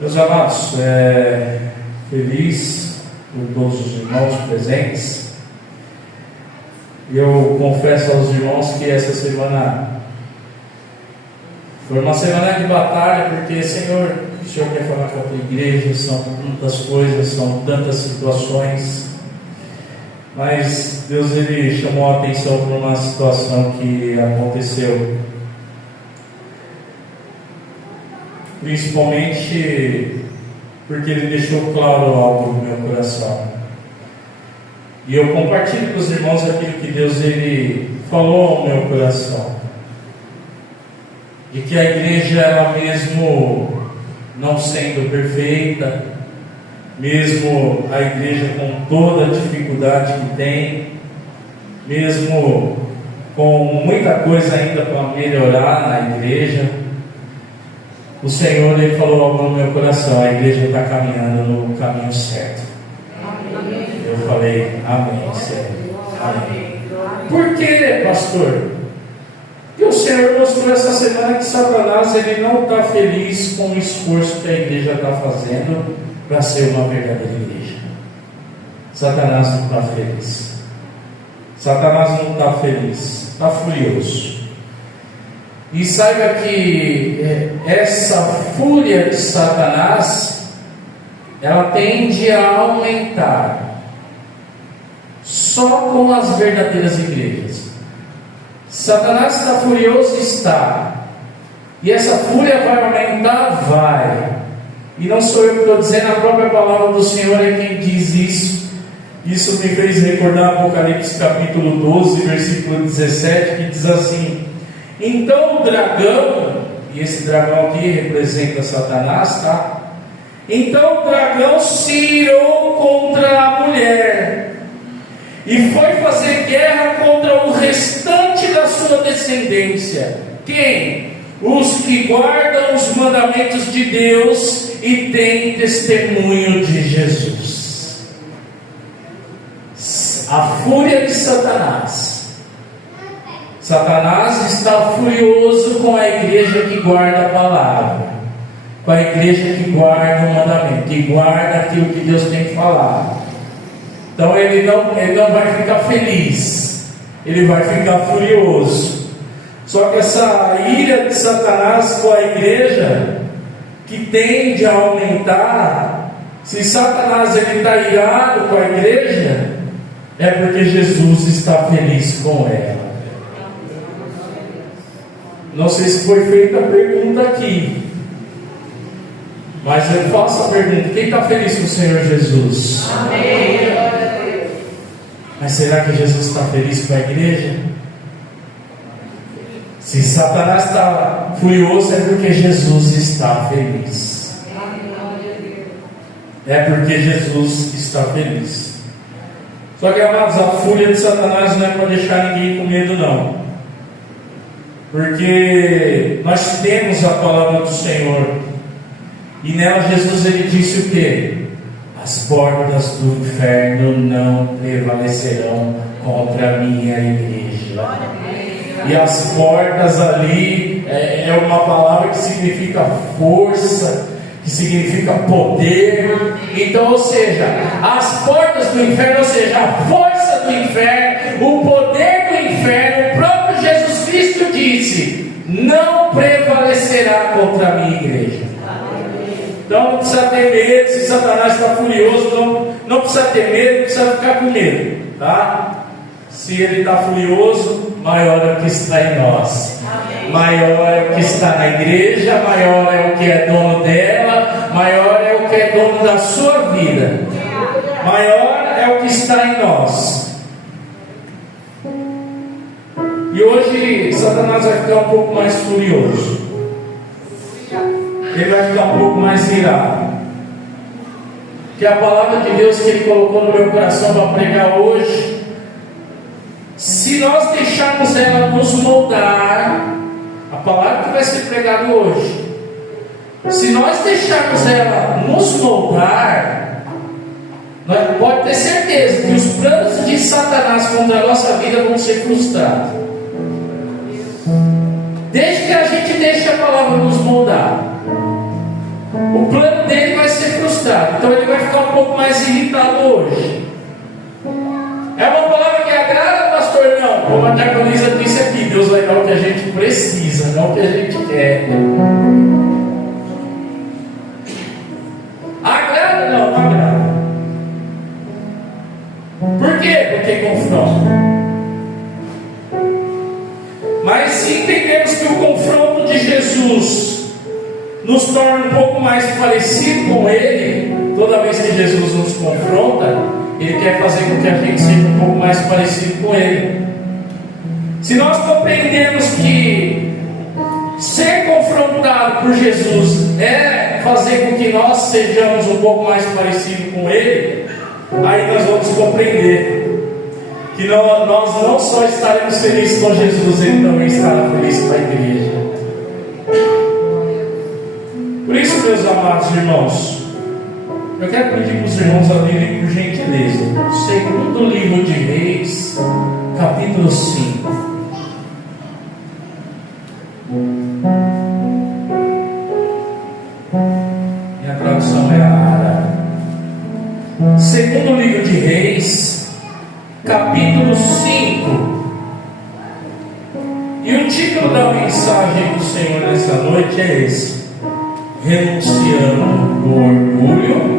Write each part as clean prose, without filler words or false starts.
Meus amados, feliz por todos os irmãos presentes. E eu confesso aos irmãos que essa semana foi uma semana de batalha, porque, Senhor, o Senhor quer falar com a tua igreja, são tantas coisas, são tantas situações, mas Deus, Ele chamou a atenção para uma situação que aconteceu, principalmente porque Ele deixou claro algo no meu coração, e eu compartilho com os irmãos aquilo que Deus, Ele falou ao meu coração, de que a igreja, ela mesmo não sendo perfeita, mesmo a igreja com toda a dificuldade que tem, mesmo com muita coisa ainda para melhorar na igreja, o Senhor, Ele falou algo no meu coração: a igreja está caminhando no caminho certo. Amém. Eu falei, amém, Senhor. Amém. Por que, pastor? E o Senhor mostrou essa semana que Satanás, ele não está feliz com o esforço que a igreja está fazendo para ser uma verdadeira igreja. Satanás não está feliz. Satanás não está feliz, está furioso. E saiba que essa fúria de Satanás, ela tende a aumentar só com as verdadeiras igrejas. Satanás está furioso, está, e essa fúria vai aumentar, vai, e não sou eu que estou dizendo, a própria palavra do Senhor é quem diz isso. Isso me fez recordar Apocalipse capítulo 12, versículo 17, que diz assim: então o dragão, e esse dragão aqui representa Satanás, tá? Então o dragão se irou contra a mulher e foi fazer guerra contra o restante da sua descendência. Quem? Os que guardam os mandamentos de Deus e têm testemunho de Jesus. A fúria de Satanás. Satanás está furioso com a igreja que guarda a palavra, com a igreja que guarda o mandamento, que guarda aquilo que Deus tem falado. Então ele não vai ficar feliz, ele vai ficar furioso. Só que essa ira de Satanás com a igreja, que tende a aumentar, se Satanás está irado com a igreja, é porque Jesus está feliz com ela. Não sei se foi feita a pergunta aqui, mas eu faço a pergunta: quem está feliz com o Senhor Jesus? Amém. Mas será que Jesus está feliz com a igreja? Se Satanás está furioso, é porque Jesus está feliz. É porque Jesus está feliz. Só que, amados, a fúria de Satanás não é para deixar ninguém com medo, não. Porque nós temos a palavra do Senhor, e nela Jesus, ele disse o quê? As portas do inferno não prevalecerão contra a minha igreja. E as portas ali é uma palavra que significa força, que significa poder. Então, ou seja, as portas do inferno, ou seja, a força do inferno, o poder do inferno, o próprio Jesus Cristo disse: não prevalecerá contra a minha igreja. Então não precisa ter medo. Se Satanás está furioso, não precisa ter medo, não precisa ficar com medo, tá? Se ele está furioso, maior é o que está em nós. Amém. Maior é o que está na igreja, maior é o que é dono dela, maior é o que é dono da sua vida, maior é o que está em nós. E hoje Satanás vai ficar um pouco mais furioso, ele vai ficar um pouco mais irado, que a palavra de Deus que ele colocou no meu coração para pregar hoje, se nós deixarmos ela nos moldar, a palavra que vai ser pregada hoje, se nós deixarmos ela nos moldar, nós pode ter certeza que os planos de Satanás contra a nossa vida vão ser frustrados, desde que a gente deixe a palavra nos moldar. O plano dele frustrado. Então ele vai ficar um pouco mais irritado hoje. É uma palavra que agrada, pastor? Não. Como a diaconisa disse aqui, Deus vai dar o que a gente precisa, não o que a gente quer. Agrada? Não, não agrada. Por quê? Porque confronta. Mas se entendemos que o confronto de Jesus nos torna um pouco mais parecido com Ele, toda vez que Jesus nos confronta, Ele quer fazer com que a gente seja um pouco mais parecido com Ele. Se nós compreendemos que ser confrontado por Jesus é fazer com que nós sejamos um pouco mais parecidos com Ele, aí nós vamos compreender que nós não só estaremos felizes com Jesus, Ele também estará feliz com a igreja. Por isso, meus amados irmãos, eu quero pedir para os irmãos abrirem por gentileza o segundo livro de Reis, capítulo 5. Minha tradução é a árabe. Segundo livro de Reis, capítulo 5. E o título da mensagem do Senhor nessa noite é esse: renunciando o orgulho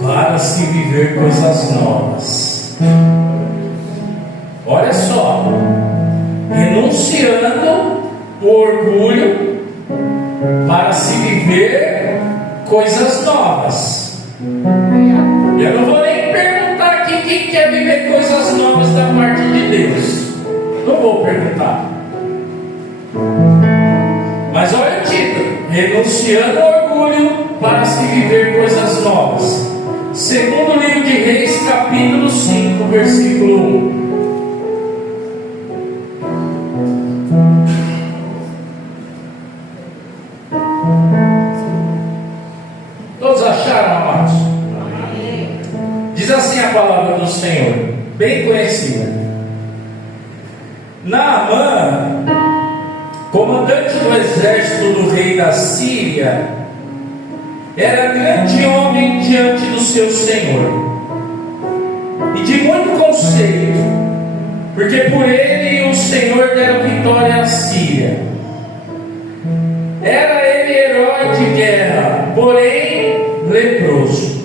para se viver coisas novas. Olha só, renunciando o orgulho para se viver coisas novas. Eu não vou nem perguntar aqui quem quer viver coisas novas da parte de Deus. Não vou perguntar. Mas olha o título: renunciando ao orgulho para se viver coisas novas. Segundo livro de Reis, capítulo 5, versículo 1. Todos acharam, amados? Diz assim a palavra do Senhor, bem conhecida: Naamã, comandante do exército do rei da Síria, era grande homem diante do seu senhor, e de muito conceito, porque por ele o Senhor dera vitória à Síria. Era ele herói de guerra, porém leproso.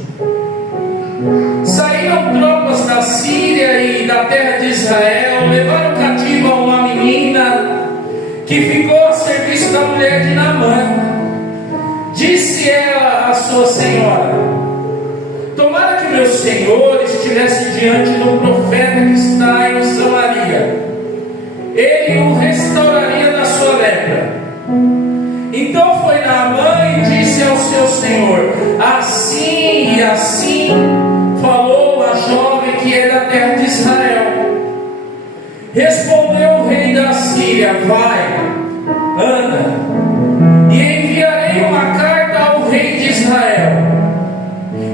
Saíram tropas da Síria e da terra de Israel, levaram cativa uma menina que ficou a serviço da mulher de Naamã. Disse ela à sua senhora: tomara que meu senhor estivesse diante do profeta que está em Samaria, ele o restauraria da sua lepra. Então foi Naamã e disse ao seu senhor: assim e assim falou a jovem que é da terra de Israel. Respondeu o rei da Síria: vai, anda, e enviarei uma carta ao rei de Israel.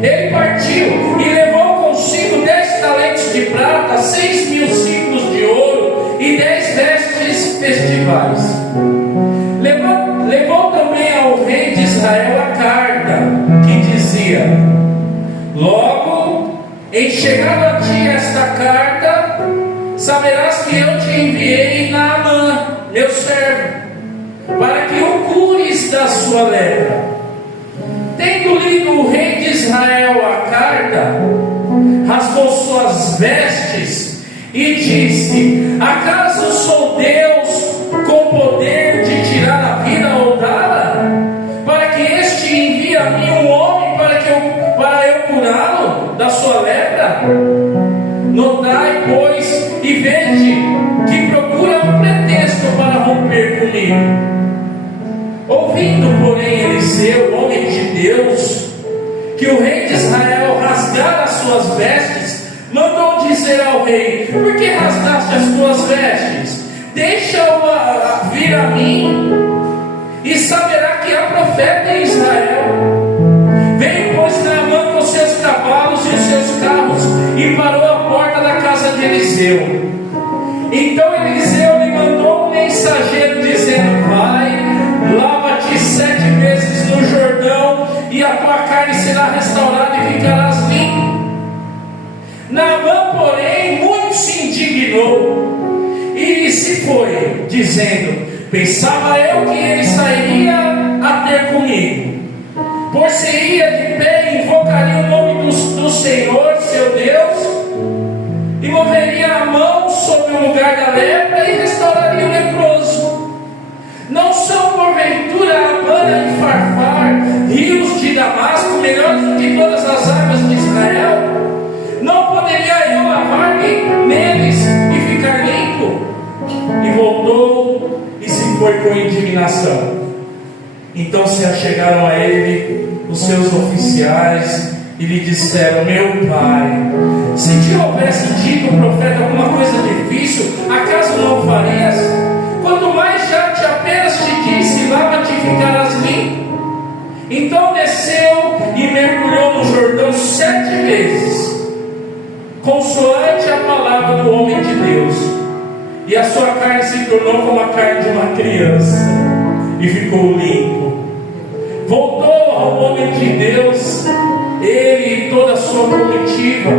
Ele partiu e levou consigo 10 talentos de prata, 6.000 ciclos de ouro e 10 vestes festivais. Levou também ao rei de Israel a carta que dizia: logo em chegando a ti esta carta, saberás que eu te enviei Naamã, meu servo, para que o cures da sua lepra. Tendo lido o rei de Israel a carta, rasgou suas vestes e disse: acaso sou Deus com poder de tirar a vida ou dá-la, para que este envie a mim um homem para eu curá-lo da sua lepra? Notai, pois, e vede que procura um pretexto para romper comigo. Ouvindo, porém, Eliseu, homem de Deus, que o rei de Israel rasgara as suas vestes, mandou dizer ao rei: por que rasgaste as tuas vestes? Deixa-o vir a mim, e saberá que há profeta em Israel. Veio, pois, Naamã com seus cavalos e os seus carros, e parou à porta da casa de Eliseu. Então Eliseu lhe mandou um mensageiro, dizendo: vai, lava-te 7 vezes no Jordão, e a tua carne será restaurada dizendo: pensava eu que ele sairia a ter comigo, por-se-ia de pé e invocaria o nome do Senhor, seu Deus, e moveria a mão sobre o lugar da lepra e restauraria o leproso. Não são porventura Abana e Farfar, rios de Damasco, melhores do que todas as águas de Israel? Não poderia eu lavar-me neles e ficar limpo? E voltou e se foi com indignação. Então se achegaram a ele os seus oficiais e lhe disseram: meu pai, se te houvesse dito o profeta alguma coisa difícil, acaso não farias? Quanto mais já te apenas te disse: lava-te e ficarás limpo. Então desceu e mergulhou no Jordão 7 vezes, consoante a palavra do homem de Deus, e a sua carne se tornou como a carne de uma criança, e ficou limpo. Voltou ao homem de Deus, ele e toda a sua comitiva.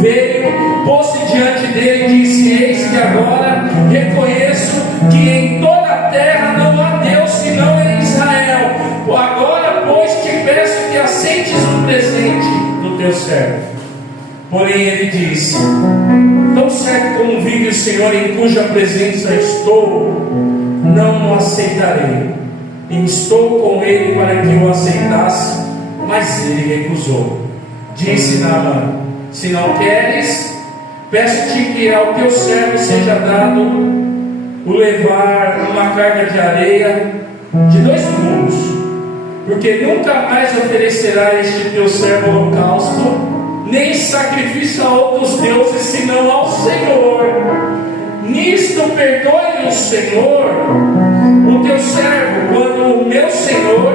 Veio, pôs-se diante dele e disse: eis que agora reconheço que em toda a terra não há Deus senão em Israel. Agora, pois, te peço que aceites um presente do teu servo. Porém ele disse: tão certo como vive o Senhor em cuja presença estou, não o aceitarei. E estou com ele para que o aceitasse, mas ele recusou. Disse Naamã: se não queres, peço-te que ao teu servo seja dado o levar uma carga de areia de 2 pulos, porque nunca mais oferecerá este teu servo holocausto, nem sacrifício a outros deuses, senão ao Senhor. Nisto perdoe o Senhor o teu servo, quando o meu Senhor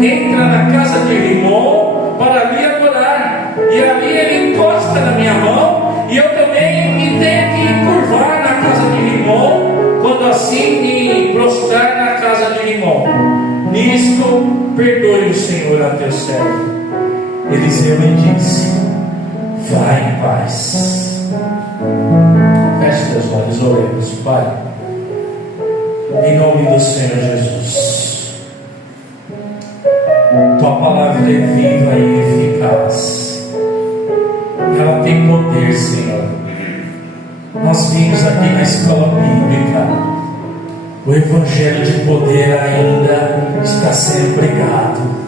entra na casa de Rimon para ali adorar, e ali ele encosta na minha mão, e eu também me tenho que curvar na casa de Rimon, quando assim me prostrar na casa de Rimon. Nisto perdoe o Senhor a teu servo. Eliseu lhe disse: vai em paz. Feche teus olhos, oremos. Pai, em nome do Senhor Jesus, tua palavra é viva e eficaz, ela tem poder, Senhor. Nós vimos aqui na escola bíblica, o evangelho de poder ainda está sendo pregado.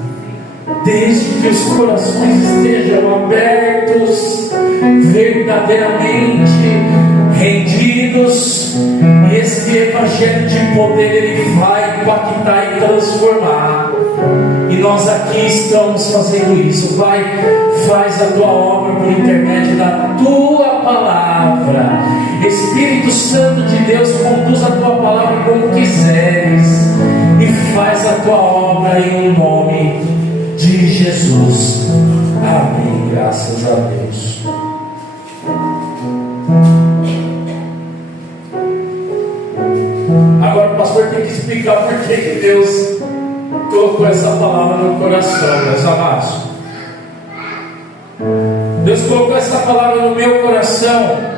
Desde que os corações estejam abertos, verdadeiramente rendidos, esse evangelho de poder ele vai impactar e transformar. E nós aqui estamos fazendo isso. Pai, faz a tua obra por intermédio da tua palavra. Espírito Santo de Deus, conduz a tua palavra como quiseres e faz a tua obra em nome de Jesus. Amém. Graças a Deus. Agora o pastor tem que explicar por que Deus colocou essa palavra no coração, meus amados. Deus colocou essa palavra no meu coração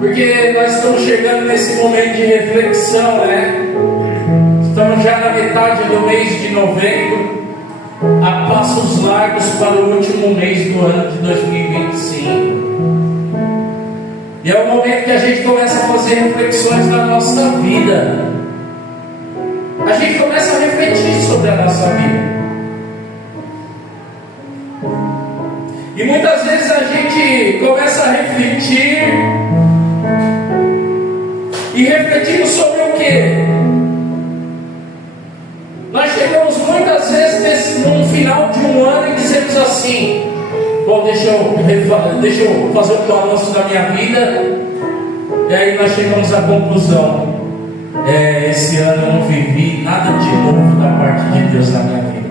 porque nós estamos chegando nesse momento de reflexão, né? Estamos já na metade do mês de novembro, a passos largos para o último mês do ano de 2025. E é o momento que a gente começa a fazer reflexões na nossa vida. A gente começa a refletir sobre a nossa vida. E muitas vezes a gente começa a refletir. E refletimos sobre o quê? Nós chegamos muitas vezes no final de um ano e dizemos assim: bom, deixa eu fazer o balanço da minha vida. E aí nós chegamos à conclusão: esse ano eu não vivi nada de novo da parte de Deus na minha vida.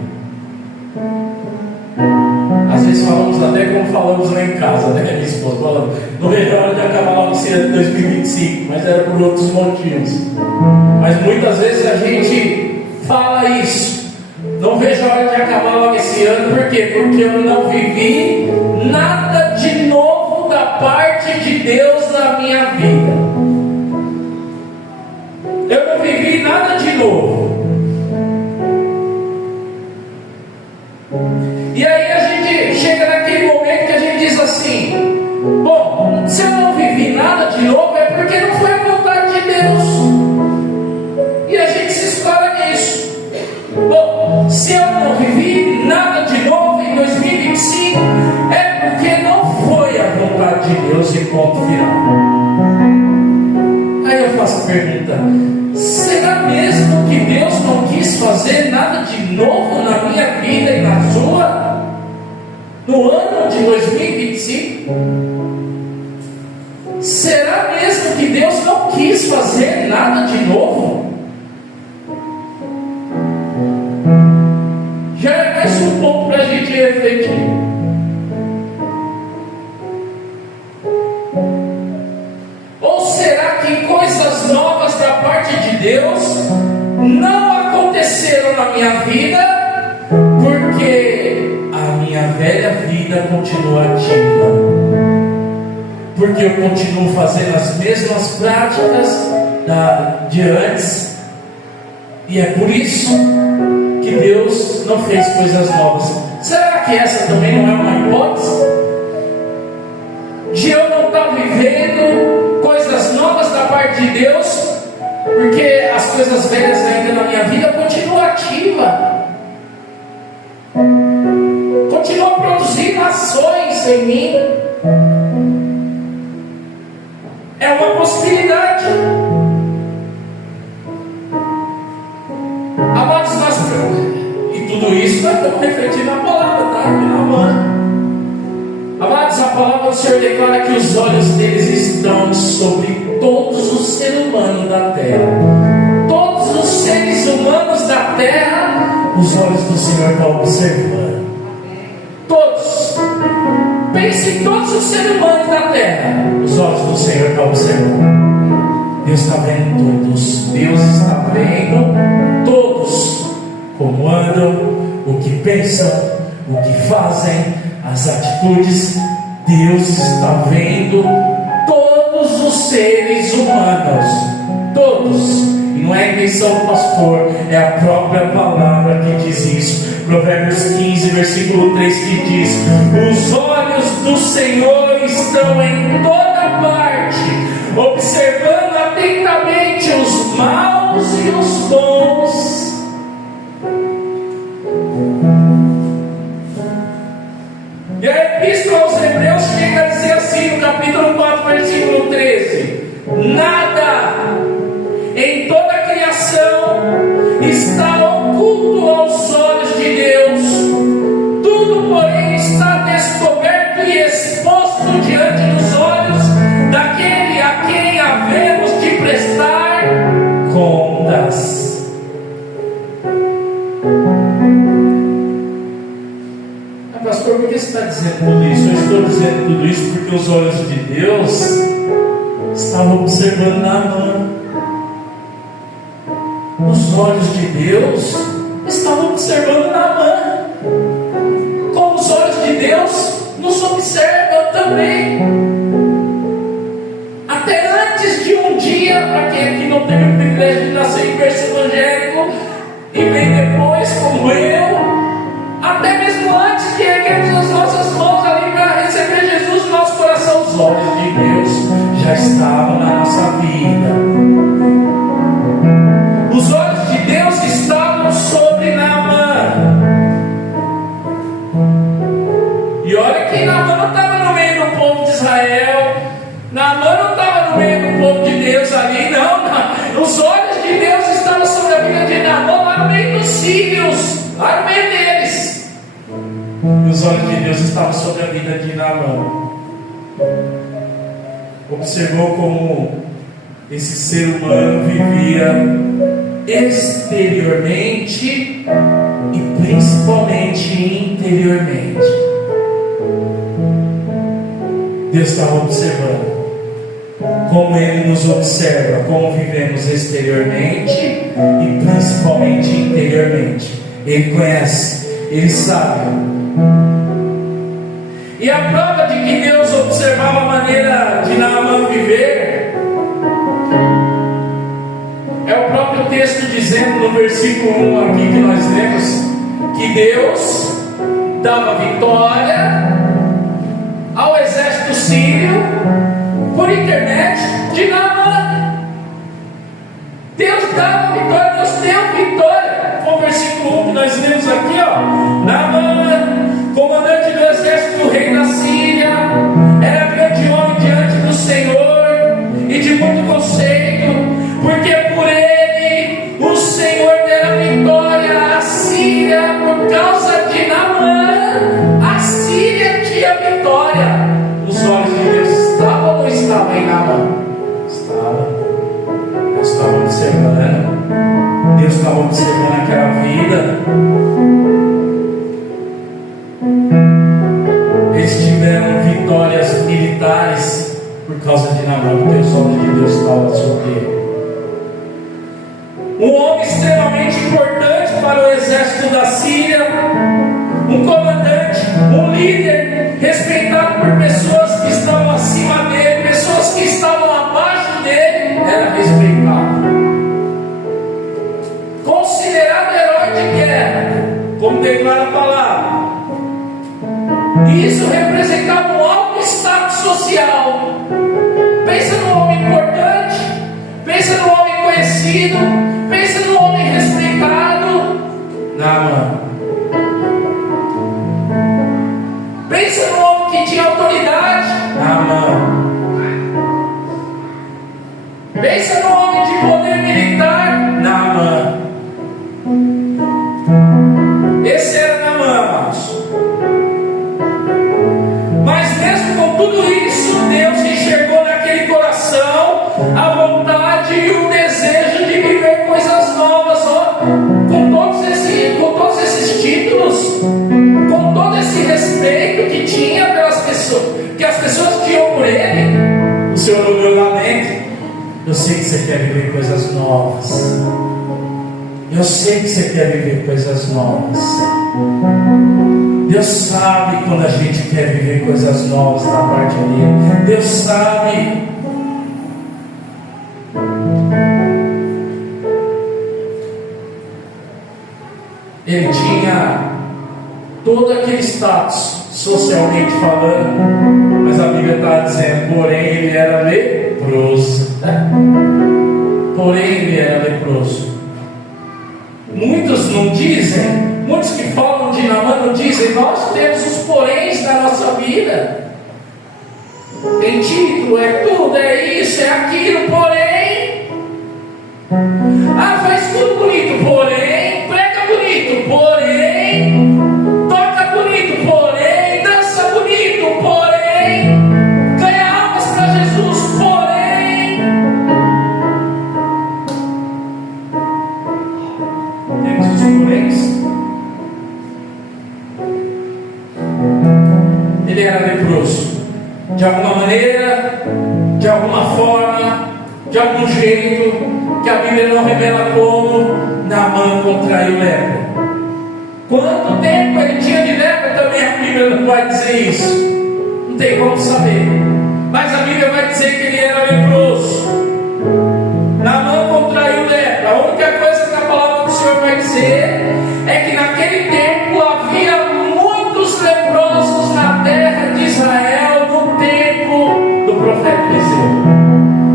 Às vezes falamos até como falamos lá em casa, né? Minha esposa falando: não vejo a hora de acabar logo esse ano de 2025, mas era por outros motivos. Mas muitas vezes a gente fala isso: não vejo a hora de acabar logo esse ano. Por quê? Porque eu não vivi nada de novo da parte de Deus na minha vida. novo. E aí a gente chega naquele momento que a gente diz assim: bom, se eu não vivi nada de novo é porque não foi a vontade de Deus. E a gente se escolhe nisso. Bom, se eu não vivi nada de novo em 2025 é porque não foi a vontade de Deus, e ponto final. Aí eu faço a pergunta: será mesmo que Deus não quis fazer nada de novo na minha vida e na sua, no ano de 2025? Será mesmo que Deus não quis fazer nada de novo? Já é mais um ponto para a gente refletir. Ou será que coisas novas da parte de Deus não aconteceram na minha vida porque a minha velha vida continua ativa? Porque eu continuo fazendo as mesmas práticas de antes, e é por isso que Deus não fez coisas novas. Será que essa também não é uma hipótese? De eu não estar vivendo coisas novas da parte de Deus, porque as coisas velhas ainda na minha vida continuam ativa, continuam produzindo ações em mim. É uma possibilidade. Amados, e tudo isso nós estamos refletindo na palavra, tá? Amados, a palavra do Senhor declara que os olhos deles estão sobre todos os seres humanos da terra. Todos os seres humanos da terra, os olhos do Senhor estão observando. Todos. Pense em todos os seres humanos da terra, os olhos do Senhor estão observando. Deus está vendo todos. Deus está vendo todos. Como andam, o que pensam, o que fazem, as atitudes. Deus está vendo todos os seres humanos. Todos. E não é invenção do pastor, é a própria palavra que diz isso. Provérbios 15, versículo 3, que diz: os olhos do Senhor estão em toda parte, observando atentamente os maus e os bons. E a Epístola aos Hebreus chega a dizer assim, no capítulo 4, versículo 13: nada em toda a criação está oculto aos olhos de Deus, tudo, porém, está descoberto e exposto diante dos olhos daquele a quem havemos de prestar contas. Pastor, por que você está dizendo tudo isso? Eu estou dizendo tudo isso porque os olhos de Deus estavam observando Naamã. Os olhos de Deus estavam observando Naamã. Como os olhos de Deus nos observam também. Até antes de um dia, para quem aqui não teve o privilégio de nascer em berço evangélico e vem depois, como eu, até mesmo antes de erguermos as nossas mãos ali para receber Jesus no nosso coração, os olhos de Deus já estavam na nossa vida. Os olhos de Deus estavam sobre Naamã. E olha que Naamã não estava no meio do povo de Israel, Naamã não estava no meio do povo de Deus ali, não. Os olhos de Deus estavam sobre a vida de Naamã, lá no meio dos sírios, lá no meio deles. E os olhos de Deus estavam sobre a vida de Naamã. Observou como esse ser humano vivia exteriormente e principalmente interiormente. Deus estava observando como Ele nos observa, como vivemos exteriormente e principalmente interiormente. Ele conhece, Ele sabe. E a prova de que Deus observava a maneira de Naamã viver é o próprio texto texto dizendo no versículo 1 aqui que nós lemos, que Deus dava vitória ao exército sírio por internet de Naamã. Deus dava vitória, Deus deu vitória. Foi o versículo 1 que nós lemos aqui, ó. Naamã, comandante do exército do rei da Síria, era grande homem diante do Senhor e de muito conceito, porque por ele o Senhor dera vitória à Síria. Por causa de Naamã, a Síria tinha vitória. Os olhos de Deus estavam ou não estavam em Naamã? Estavam. Deus estava observando. Deus estava observando aquela vida. Eles tiveram vitórias militares por causa de Naamã, porque os olhos de Deus estavam sobre ele. Um homem extremamente importante para o exército da Síria, um comandante, um líder respeitado por pessoas que estavam acima dele, pessoas que estavam abaixo dele, era respeitado, considerado herói de guerra, como declara a palavra. E isso representava um alto status social. Pensa num homem importante, pensa num homem conhecido, pensa num homem respeitado. Naamã. Pensa num homem que tinha autoridade. Naamã. Pensa num homem de poder militar. Naamã. Esse era Naamã, amados. Mas mesmo com tudo isso, Deus enxergou naquele coração a vontade e o desejo de viver coisas novas, ó, com todos esses títulos, com todo esse respeito que tinha pelas pessoas, que as pessoas tinham por ele. O Senhor olhou lá dentro. Eu sei que você quer viver coisas novas. Eu sei que você quer viver coisas novas. Deus sabe quando a gente quer viver coisas novas da parte dele. Deus sabe. Ele tinha todo aquele status, socialmente falando, mas a Bíblia está dizendo, porém ele era leproso. Porém ele era leproso. Muitos não dizem, muitos que falam de Naamã não dizem, nós temos os poréns da nossa vida. Tem título, é tudo, é isso, é aquilo, porém. Faz tudo bonito, porém. Prega bonito, porém. Toca bonito, porém. Dança bonito, porém. Ganha almas para Jesus, porém. Temos os poréns. Ele era leproso. De alguma maneira, de alguma forma, de algum jeito, que a Bíblia não revela como, Naamã contraiu lepra. Quanto tempo ele tinha de lepra também a Bíblia não vai dizer isso. Não tem como saber. Mas a Bíblia vai dizer que ele era leproso. Naamã contraiu lepra. A única coisa que a palavra do Senhor vai dizer é que naquele tempo havia muitos leprosos na terra de Israel no tempo do profeta Eliseu.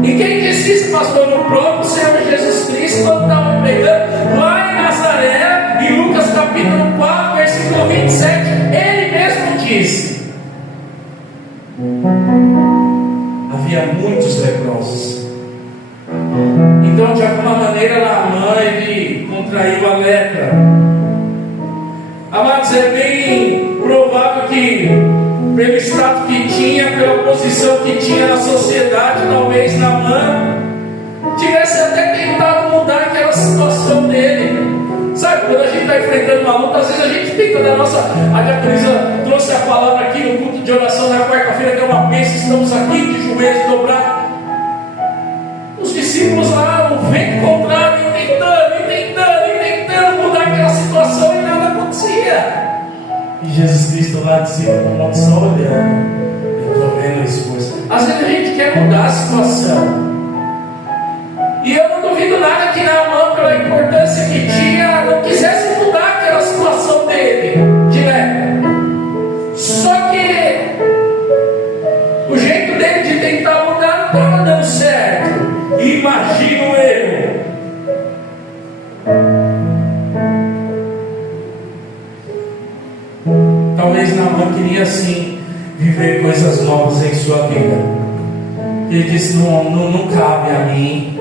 E quem disse isso, pastor? No próprio Senhor Jesus Cristo, quando estava pregando lá em Nazaré, em Lucas capítulo 4, versículo 27, ele mesmo disse: havia muitos leprosos. Então, de alguma maneira, Naamã, ele contraiu a lepra. Amados, é bem provável que, pelo status que tinha, pela posição que tinha na sociedade, talvez Naamã tivesse até tentado mudar aquela situação dele. Sabe, quando a gente está enfrentando uma luta, às vezes a gente tenta da nossa. A diaconisa trouxe a palavra aqui no culto de oração na quarta-feira, que é uma bênção, estamos aqui de joelhos dobrados. Os discípulos lá, o vento contrário, tentando mudar aquela situação e nada acontecia. E Jesus Cristo lá de cima, com uma só olhando. Eu estou vendo isso, pois. Às vezes a gente quer mudar a situação. E eu não duvido nada que Naamã, pela importância que tinha, não quisesse mudar aquela situação dele direto. Só que o jeito dele de tentar mudar não estava dando certo. Imagino eu. Talvez Naamã queria sim viver coisas novas em sua vida. Ele disse: não cabe a mim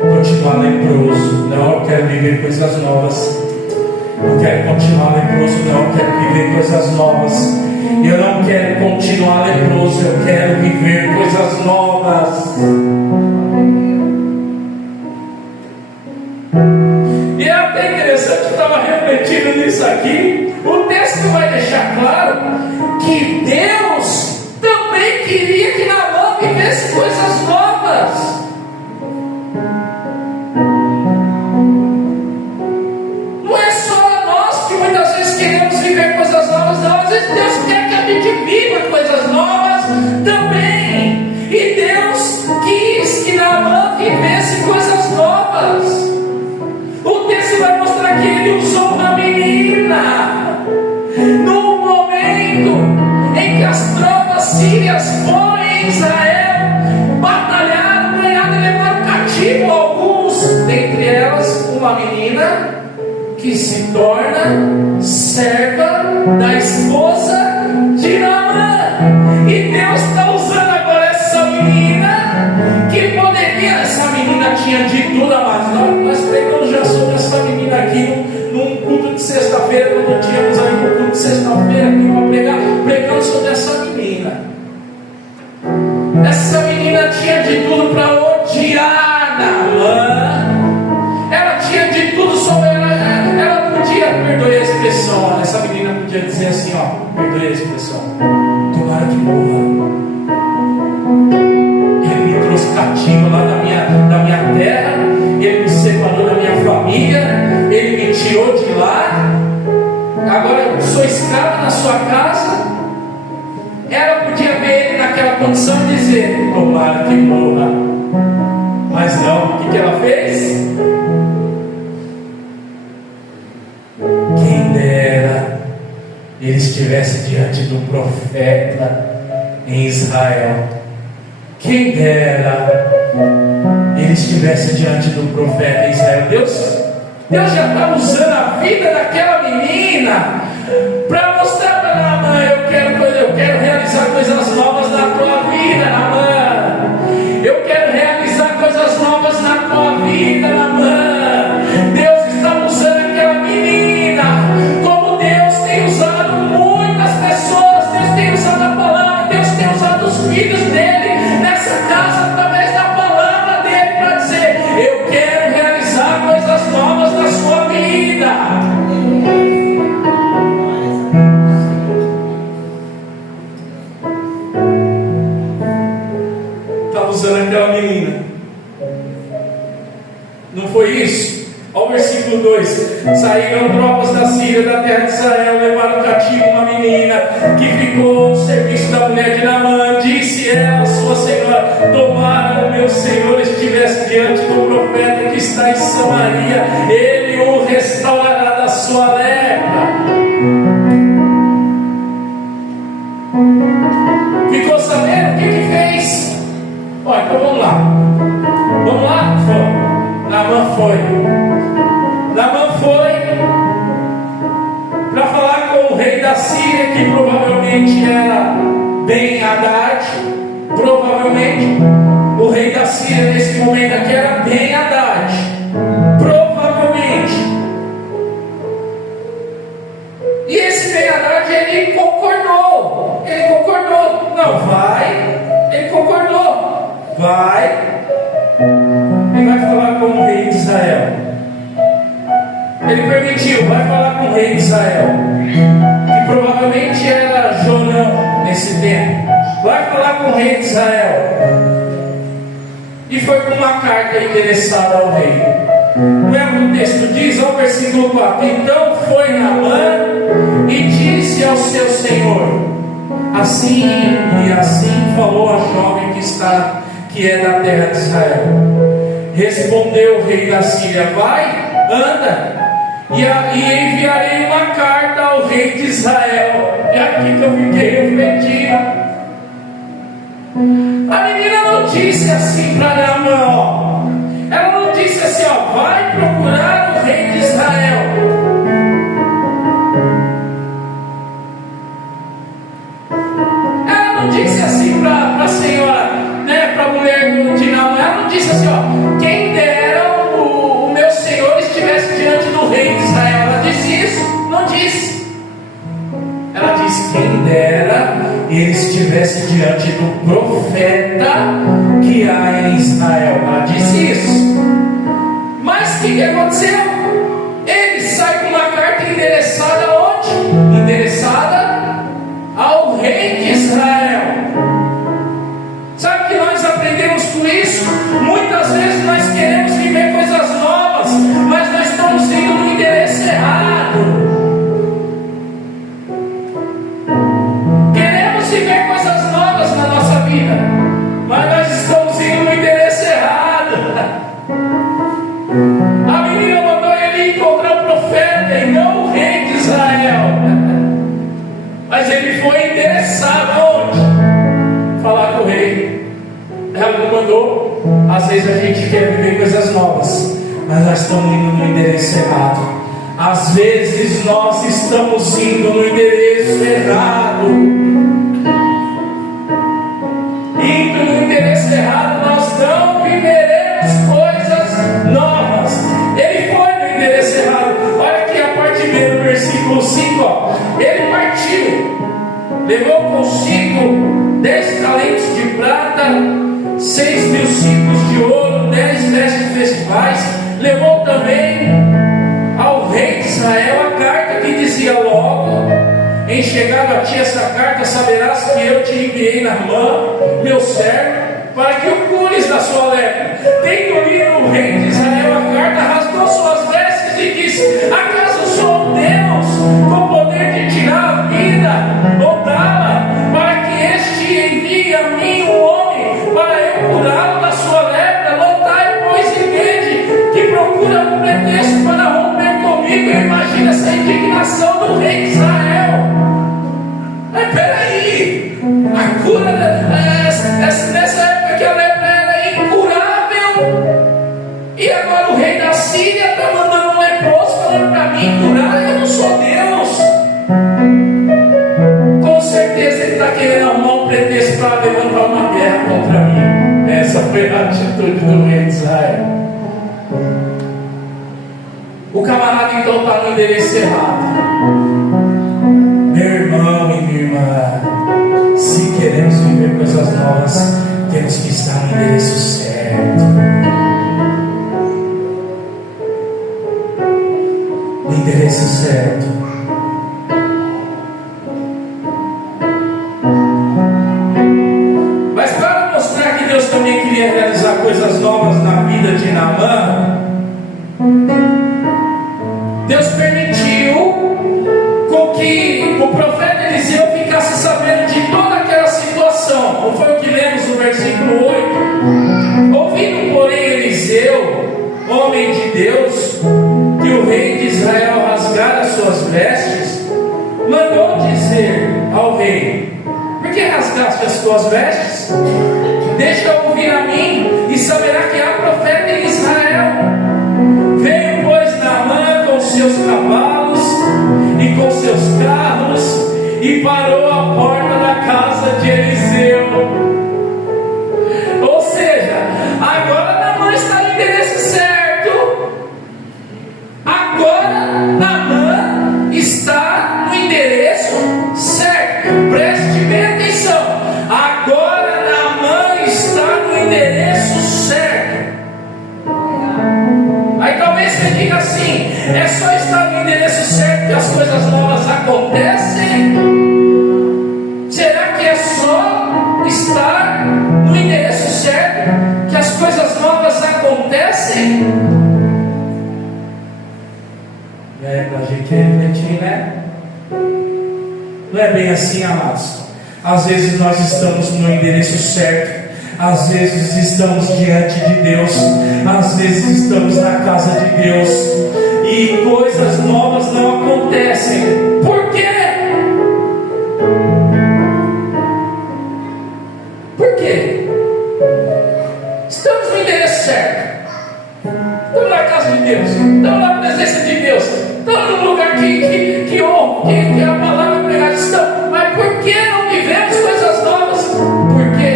continuar leproso. Não, eu quero viver coisas novas. Eu quero continuar leproso. Não, eu quero viver coisas novas. Eu não quero continuar leproso. Eu quero viver coisas novas. E é até interessante, eu estava refletindo nisso aqui. O texto vai deixar claro que Deus também queria que Naamã vivesse coisas novas. Não é só nós que muitas vezes queremos viver coisas novas, não. Às vezes Deus quer que a gente viva coisas novas também. E Deus quis que Naamã vivesse coisas novas. O texto vai mostrar que ele usou uma menina num momento em que as tropas sírias foram em Israel, batalharam, ganharam e levaram cativo alguns, dentre elas uma menina que se torna serva da esposa de Naamã. E Deus está usando agora essa menina, que poderia, essa menina tinha de tudo, mas nós pregamos já sobre essa menina aqui num culto de sexta-feira, quando tínhamos aí um culto de sexta-feira aqui para pregar, pregando sobre essa menina. Essa menina tinha de tudo para odiar Naamã. Ela tinha de tudo sobre ela podia, perdoe a expressão, essa menina podia dizer assim, perdoe a expressão, tomara que morra. Ele me trouxe cativo lá da minha terra, ele me separou da minha família, ele me tirou de lá, agora eu sou escravo na sua casa. Ela podia ver ele naquela condição e dizer: tomara que morra. Mas não, o que ela fez? Quem dera ele estivesse diante do profeta em Israel. Quem dera ele estivesse diante do profeta em Israel. Deus já estava usando a vida daquela menina para mostrar para Naamã: eu quero realizar coisas novas na tua vida, Naamã. Eu quero realizar coisas novas na tua vida, Naamã. Deus está usando aquela menina, como Deus tem usado muitas pessoas. Deus tem usado a palavra, Deus tem usado os filhos dele nessa casa através da palavra dele para dizer: eu quero realizar coisas novas na sua vida. Estava usando aquela menina. Não foi isso? Olha o versículo 2: saíram tropas da Síria, da terra de Israel, levaram cativo uma menina que ficou ao serviço da mulher de Naamã. Disse ela, sua senhora: tomara o meu senhor estivesse diante do profeta que está em Samaria, ele o restaurará da sua lepra. Ficou sabendo o que fez? Olha, então vamos lá. Naamã foi para falar com o rei da Síria, que provavelmente era Ben-Hadad. Provavelmente o rei da Síria nesse momento aqui era Ben-Hadad. Provavelmente. E esse Ben-Hadad, ele concordou. Não, vai. Ele concordou. Vai. Ele vai falar com o rei de Israel. Ele permitiu, vai falar com o rei de Israel, que provavelmente era Jorão nesse tempo. Vai falar com o rei de Israel. E foi com uma carta endereçada ao rei. Não é o que o texto diz? Olha o versículo 4: então foi Naamã e disse ao seu senhor: assim e assim falou a jovem que é da terra de Israel. Respondeu o rei da Síria: vai, anda, e enviarei uma carta ao rei de Israel. É aqui que eu fiquei refletindo. A menina não disse assim para Naamã, ela não disse assim, vai procurar o rei de Israel. Ela não disse assim para a senhora, né, para a mulher de Naamã, ela não disse assim, quem dera o meu senhor estivesse diante do rei de Israel. Ela disse isso? Não disse. Ela disse: quem dera ele estivesse diante do profeta que há em Israel. Ela disse isso. Mas o que aconteceu? Ele sai com uma carta endereçada aonde? Endereçada ao rei de Israel. Sabe o que nós aprendemos com isso? Muitas vezes nós queremos viver coisas novas, mas nós estamos indo no endereço errado. Viver coisas novas na nossa vida, mas nós estamos indo no endereço errado. A menina mandou ele encontrar o profeta e não o rei de Israel, mas ele foi endereçado aonde? Falar com o rei. Ela não mandou. Às vezes a gente quer viver coisas novas, mas nós estamos indo no endereço errado. Às vezes nós estamos indo no endereço errado. Indo no endereço errado, nós não viveremos coisas novas. Ele foi no endereço errado. Olha aqui a parte B do versículo 5. Ele partiu, levou consigo 10 talentos de prata, 6.000 ciclos de ouro, 10 vestes festivais. Levou também ao rei de Israel a carta que dizia logo: em chegado a ti essa carta, saberás que eu te enviei Naamã, meu servo, para que o cures da sua lepra. Tendo lido o rei de Israel a carta, rasgou suas vestes e disse: acaso sou Deus com poder de tirar a vida ou dá-la, para que este envie a mim um homem para eu curá-lo da sua lepra? Notai, pois, e vede que procura um pretexto para romper comigo. Imagina essa indignação do rei de Israel. Mas peraí, a cura nessa época que a lepra era incurável, e agora o rei da Síria está mandando um leproso falando para mim curar? Eu não sou Deus. Com certeza ele está querendo arrumar um pretexto para levantar uma guerra contra mim. Essa foi a atitude do rei de Israel. O camarada então está no endereço errado. Meu irmão e minha irmã, se queremos viver coisas novas, temos que estar no endereço certo. No endereço certo. Mas para mostrar que Deus também queria realizar coisas novas na vida de Naamã, Deus permitiu com que o profeta Eliseu ficasse sabendo de toda aquela situação. Não foi o que lemos no versículo 8? Ouvindo, porém, Eliseu, homem de Deus, que o rei de Israel rasgara suas vestes, mandou dizer ao rei: por que rasgaste as tuas vestes? Deixa ouvir a mim, e saberá que há profeta em Israel. Veio, pois, Naamã com seus cavalos e com seus carros, e parou à porta da casa de Eliseu. Ou seja, agora Naamã está no endereço certo. Agora Naamã está no endereço certo. Preste bem atenção. Agora Naamã está no endereço certo. Aí talvez você diga assim: é só estar no endereço certo que as coisas novas acontecem? Será que é só estar no endereço certo que as coisas novas acontecem? E aí, pra gente refletir, né? Não é bem assim, amados. Às vezes nós estamos no endereço certo, Às vezes estamos diante de Deus, às vezes estamos na casa de Deus e coisas novas não acontecem. Por quê? Por quê? Estamos no endereço certo, estamos na casa de Deus, estamos na presença de Deus, estamos no lugar que a palavra pregada está. Mas por que não vivemos coisas novas? Por quê?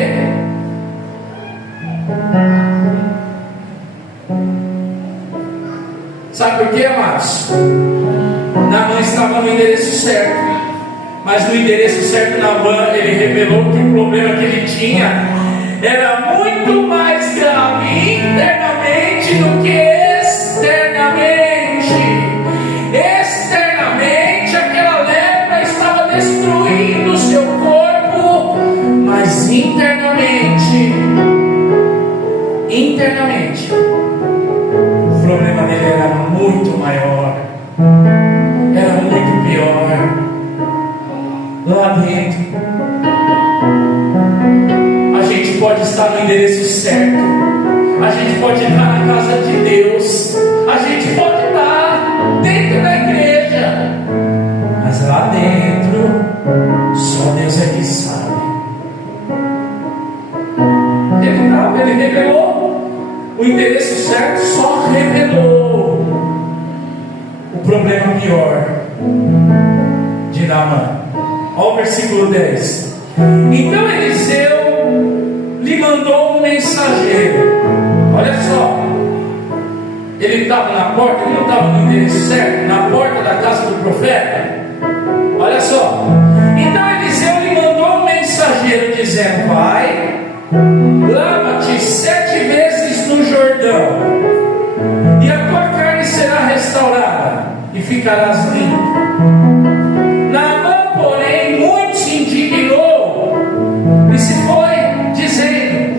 Sabe por quê, amados? Naamã estava no endereço certo, mas no endereço certo, Naamã, ele revelou que o problema que ele tinha era muito mais grave internamente do que externamente. Externamente, aquela lepra estava destruindo o seu corpo, mas internamente, o problema dele era muito maior, era muito pior. Lá dentro, a gente pode estar no endereço certo, a gente pode estar na casa de Deus, a gente pode estar dentro da igreja, mas lá dentro, só Deus é que sabe. Ele revelou o endereço certo, só revelou o problema pior de Naamã. Olha o versículo 10. Então Eliseu lhe mandou um mensageiro. Olha só, ele estava na porta, ele não estava no endereço certo, na porta da casa do profeta. Olha só, então Eliseu lhe mandou um mensageiro dizendo: vai, lava-te 7 vezes no Jordão, e a tua carne será restaurada, e ficarás limpo. Naamã, porém, muito se indignou e se foi, dizendo: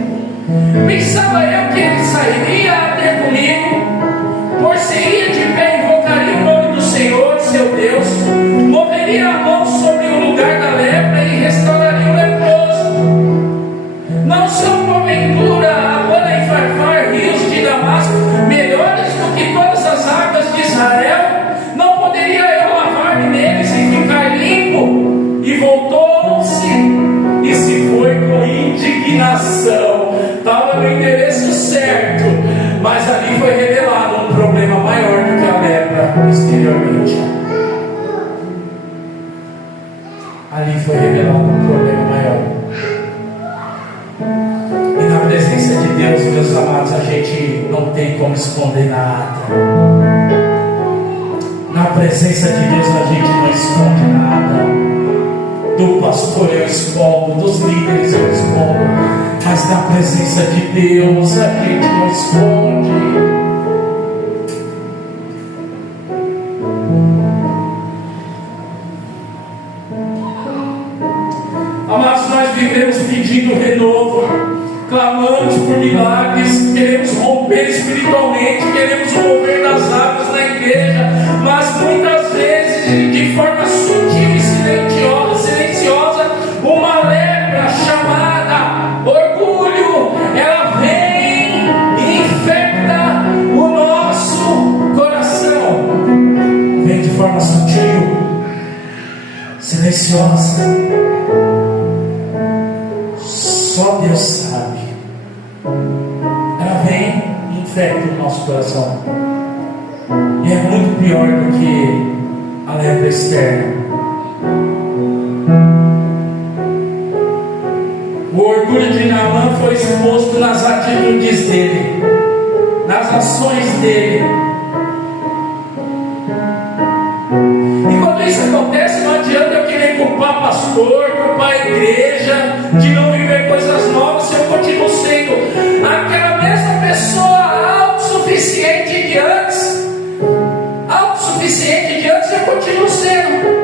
pensava eu que ele sairia a ter comigo, por-se-ia de pé, invocaria o nome do Senhor, seu Deus, moveria a mão sobre o lugar da lepra e restauraria o leproso. Não são porventura Abana e Farfar, rios de Damasco, melhores do que todas as águas de Israel? Não poderia eu lavar-me neles e ficar limpo? E voltou-se e se foi com indignação. Estava no endereço certo, mas ali foi revelado um problema maior do que a lepra exteriormente. Ali foi revelado um problema maior. E na presença de Deus, meus amados, a gente não tem como esconder nada. Na presença de Deus a gente não esconde nada. Do pastor eu escondo, dos líderes eu escondo, mas na presença de Deus a gente não esconde. Amados, nós vivemos pedindo renovo, clamamos por milagres, queremos romper espiritualmente, queremos mover das águas na igreja, mas muitas vezes, de forma sutil e silenciosa, uma lepra chamada orgulho, ela vem e infecta o nosso coração. Vem de forma sutil, silenciosa. Só Deus sabe. Ela vem e infecta o nosso coração. E é muito pior do que a lepra externa. O orgulho de Naamã foi exposto nas atitudes dele, nas ações dele. E quando isso acontece, não adianta eu querer culpar pastor, culpar a igreja de não viver coisas novas, se eu continuo sendo aquela mesma pessoa autossuficiente de antes. Autossuficiente de antes, eu continuo sendo.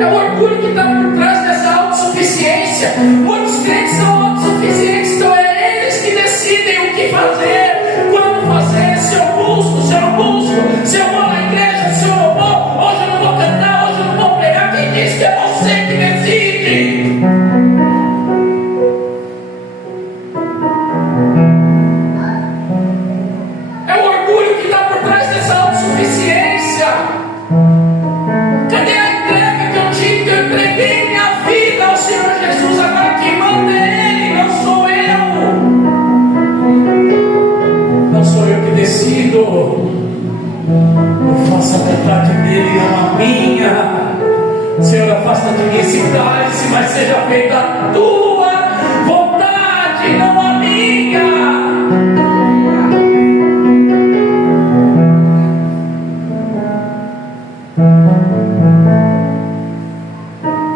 É o orgulho que está por trás dessa autossuficiência. Muitos crentes são autossuficientes, então é eles que decidem o que fazer, quando fazer, se eu busco, se eu não busco, se eu vou na igreja, se eu não vou, hoje eu não vou cantar, hoje eu não vou pregar. Quem diz que é você que decide? vontade dele, não a minha. Senhor, afasta de mim esse cálice, mas seja feita a tua vontade, não a minha.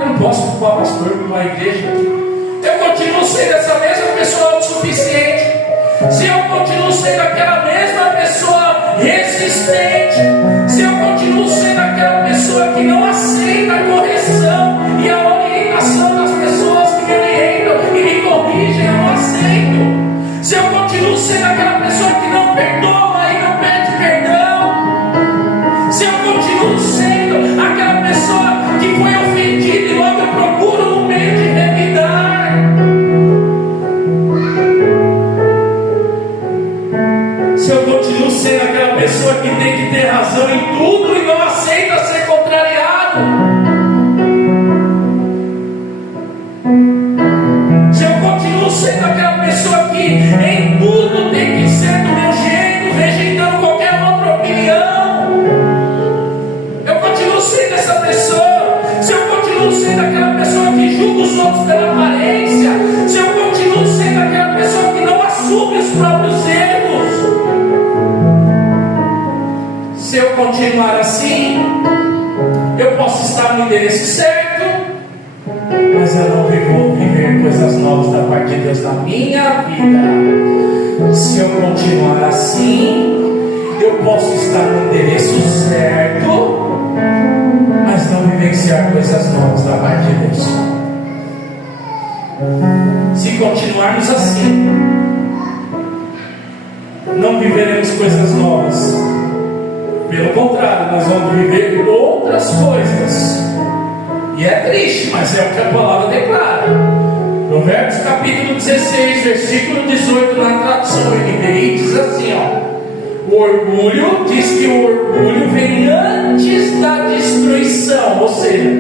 Eu não posso culpar o pastor, culpar a igreja. Eu continuo sendo essa mesma pessoa autossuficiente. Se eu continuo sendo aquela mesma pessoa resistente, se eu continuo sendo aquela pessoa que não aceita a correção e a orientação das pessoas que me orientam e me corrigem, eu não aceito. Se eu continuo sendo aquela pessoa que não perdoa e não pede perdão, se eu continuo sendo aquela pessoa que foi ofendida e logo eu procuro um meio de revidar, se eu continuo sendo aquela pessoa que tem que ter razão em tudo e não aceita ser contrariado, se eu continuo sendo aquela pessoa que em tudo tem que ser do meu jeito, rejeitando qualquer outra opinião, eu continuo sendo essa pessoa, se eu continuo sendo aquela pessoa que julga os outros pela aparência, se eu continuo sendo aquela pessoa que não assume os próprios erros, se eu continuar assim, eu posso estar no endereço certo, mas eu não vou viver coisas novas da parte de Deus na minha vida. Se eu continuar assim, eu posso estar no endereço certo, mas não vivenciar coisas novas da parte de Deus. Se continuarmos assim, não viveremos coisas novas. Pelo contrário, nós vamos viver outras coisas. E é triste, mas é o que a palavra declara. Provérbios capítulo 16, versículo 18, na tradução NVI, diz assim, ó: o orgulho, diz que o orgulho vem antes da destruição. Ou seja,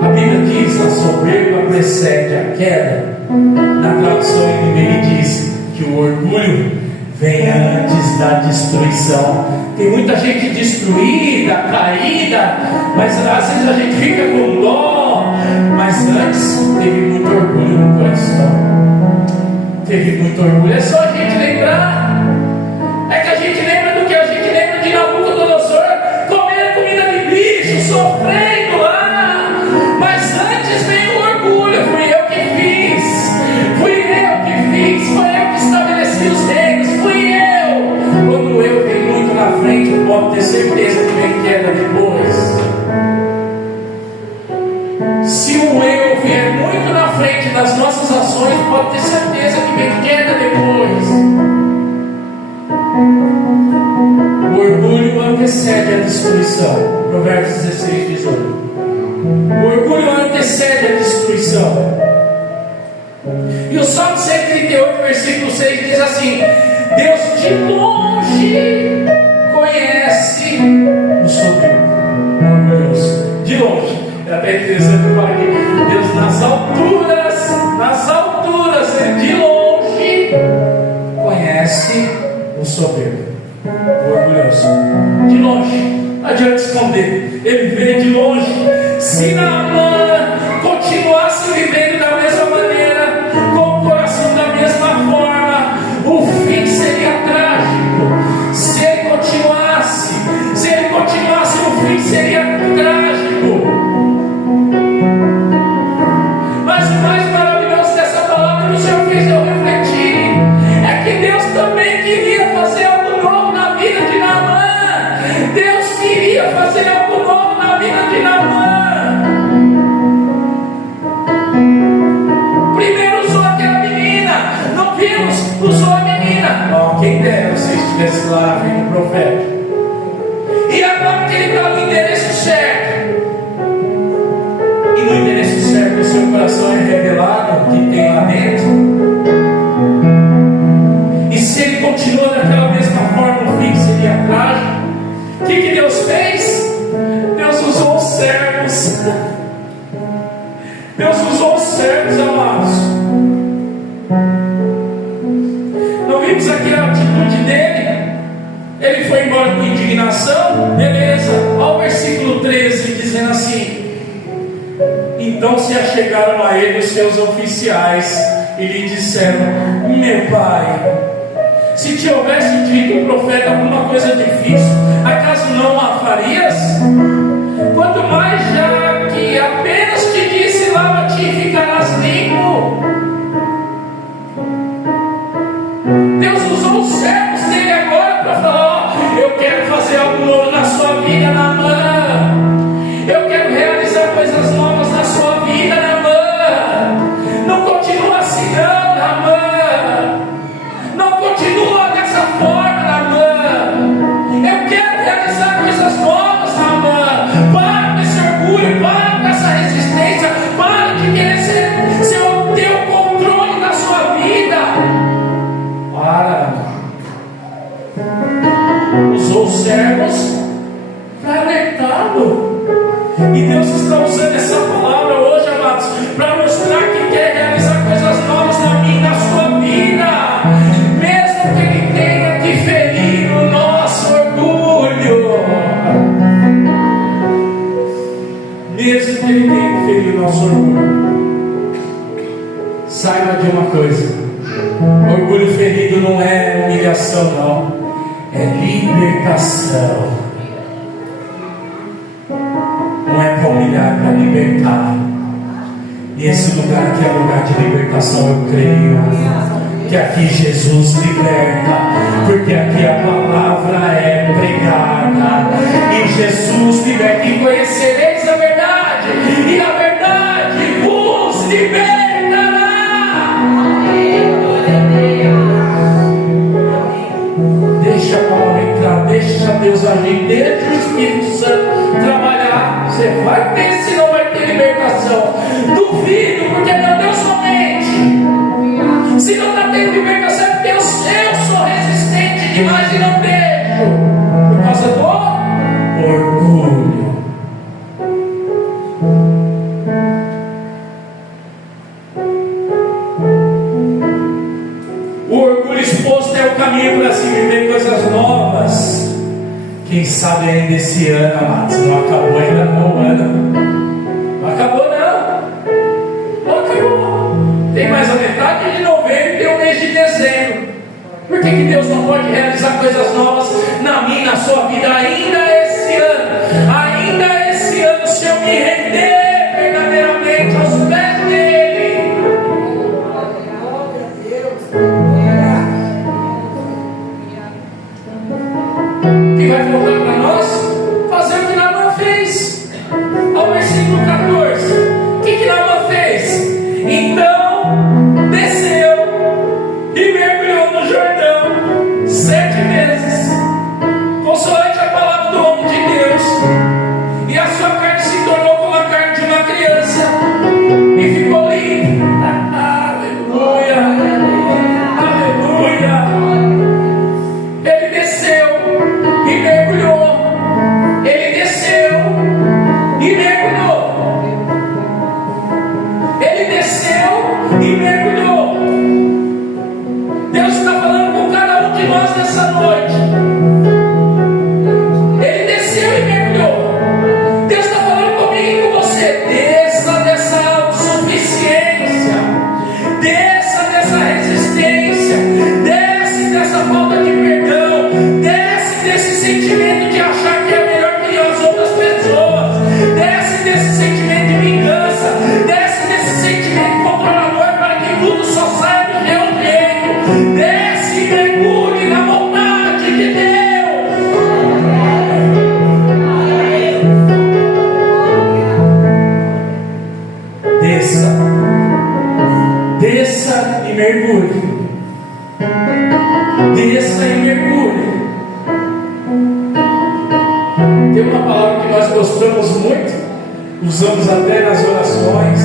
a Bíblia diz, a soberba precede a queda. Na tradução NVI diz que o orgulho vem antes da destruição. Tem muita gente destruída, caída, mas às vezes a gente fica com dó. Mas antes teve muito orgulho no coração. Teve muito orgulho. É só a gente lembrar. É que a gente lembra do que? A gente lembra de Nabucodonosor comendo comida de bicho, sofrendo lá. Mas antes veio o orgulho. Fui eu que fiz. Foi eu que estabeleci os reinos. Fui eu. Quando eu venho muito na frente, pode ter certeza que vem queda depois. Se o eu vier muito na frente das nossas ações, pode ter certeza que vem queda depois. O orgulho antecede a destruição. Provérbios 16, 18. O orgulho antecede a destruição. E o Salmo 138, versículo 6 diz assim: Deus de longe conhece o soberbo, orgulhoso. De longe. É até interessante eu falar aqui: Deus nas alturas, Ele de longe conhece o soberbo, o orgulhoso. De longe, não adianta esconder, Ele vê de longe. Se Naamã continuasse vivendo da mesma maneira, com o coração da mesma forma, o fim seria trágico. Se ele continuasse, o fim seria trágico. Mas o mais maravilhoso dessa palavra que o Senhor fez eu refletir é que Deus também queria fazer algo novo na vida de Naamã. Deus queria fazer algo novo na vida de Naamã. Primeiro usou aquela menina, não vimos, usou a menina. Oh, quem dera se estivesse lá na frente do profeta. E agora que ele está no endereço certo, e no endereço certo o seu coração é revelado o que tem lá dentro, e se ele continua daquela mesma forma, o fim seria trágico. O que Deus fez? Deus usou os servos. Deus usou os servos, amados. Não vimos aqui a atitude dele? Ele foi embora com indignação, beleza. Então se achegaram a ele os seus oficiais e lhe disseram: meu pai, se te houvesse dito o profeta alguma coisa difícil, acaso não a farias? Quanto mais já que apenas te disse: lava-te e ficarás limpo. Deus usou os servos dele agora para falar: ó, eu quero fazer algo novo na sua vida, Naamã. Eu quero realizar coisas novas na sua vida, Naamã. Não continua assim não, Naamã. Não continua dessa forma, Naamã. Eu quero realizar coisas novas, Naamã. Para com esse orgulho, para com essa resistência, para de querer ter o controle da sua vida. Para. Usou os servos para alertá-lo. E Deus está usando essa palavra hoje, amados, para mostrar que quer realizar coisas novas na minha e na sua vida, mesmo que Ele tenha que ferir o nosso orgulho, mesmo que Ele tenha que ferir o nosso orgulho. Saiba de uma coisa: orgulho ferido não é humilhação, não, é libertação. Não é para humilhar, é para libertar. E esse lugar aqui é lugar de libertação. Eu creio que aqui Jesus liberta, porque aqui a palavra é pregada e Jesus liberta. E conhecereis a verdade, e a verdade vos libertará. Deixa a palavra entrar, deixa Deus agir, deixa o Espírito Santo trabalhar. Você vai ter, se não vai ter libertação. Duvido, porque meu Deus não mente. Se não está tendo libertação, é porque eu sou resistente demais e não deixo, por causa do orgulho. O orgulho exposto é o caminho para se viver coisas novas. Quem sabe ainda esse ano, amados, não acabou ainda não, ano. Não acabou não. Não acabou. Tem mais a metade de novembro e tem o mês de dezembro. Por que Deus não pode realizar coisas novas na minha e na sua vida ainda esse ano? Ainda esse ano, se eu me render verdadeiramente aos pés dele. Que vai voltar para nós? Fazer o que Naamã fez. Ao versículo 14. O que Naamã fez? Então desceu e mergulhou no Jordão 7 vezes, consoante a palavra do homem de Deus, e a sua carne se tornou como a carne de uma criança e ficou limpa. Aleluia, aleluia. Ele desceu e mergulhou. Ele desceu e mergulhou. Ele desceu e mergulhou. Deus está falando com cada um de nós nessa noite. Ele desceu e mergulhou. Deus está falando comigo e com você. Desça dessa autossuficiência, desça dessa resistência, desce dessa falta de perdão, desce desse sentimento de achar que é melhor que as outras pessoas, desce desse sentimento de vingança, desce desse sentimento controlador para que tudo só saia do meu jeito. Desce e mergulhe na vontade de Deus. Desça, desça e mergulhe. Desça e mergulhe. Tem uma palavra que nós gostamos muito, usamos até nas orações,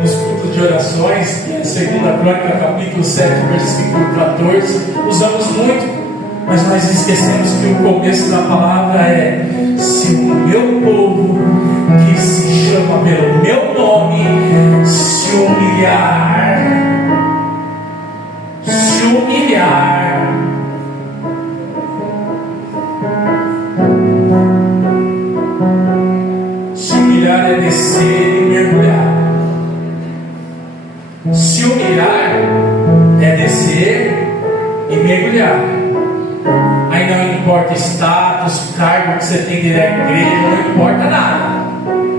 nos cultos de orações, que é 2 Crônica, capítulo 7, versículo 14. Usamos muito, mas nós esquecemos que o começo da palavra é: se o meu povo, que se chama pelo meu nome, se humilhar, se humilhar é descer e mergulhar. importa status, cargo que você tem dentro da igreja, não importa nada.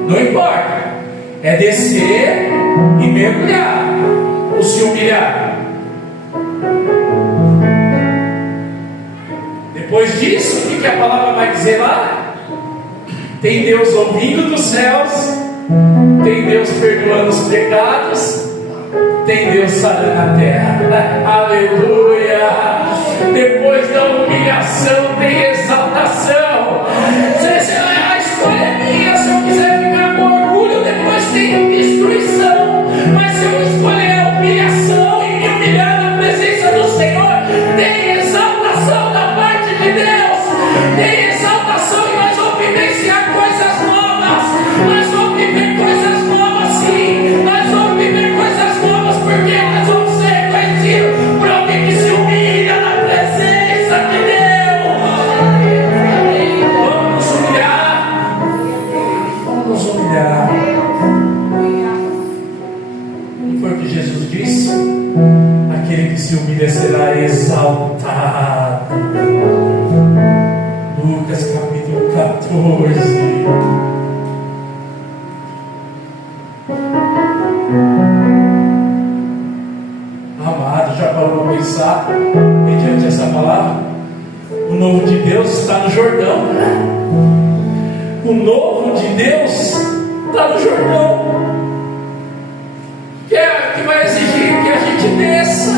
Não importa. É descer e mergulhar, ou se humilhar. Depois disso, o que a palavra vai dizer lá? Tem Deus ouvindo dos céus, tem Deus perdoando os pecados, tem Deus sarando a terra. Aleluia! Depois da humilhação tem exaltação. A escolha é minha. Se eu quiser ficar com orgulho, depois tem destruição. Mas se eu escolher a humilhação e me humilhar na presença do Senhor, tem exaltação da parte de Deus. Tem exaltação e nós vamos vivenciar coisas novas. Nós vamos viver coisas novas, sim. Nós vamos viver coisas novas porque nós vamos ser reconhecidos por alguém que se humilha na presença de Deus. Vamos nos humilhar. Vamos nos humilhar. Não foi o que Jesus disse? Aquele que se humilha será exaltado. Lucas capítulo 14. Amado, já parou para pensar mediante essa palavra? O novo de Deus está no Jordão. O novo de Deus está no Jordão. Que vai exigir que a gente desça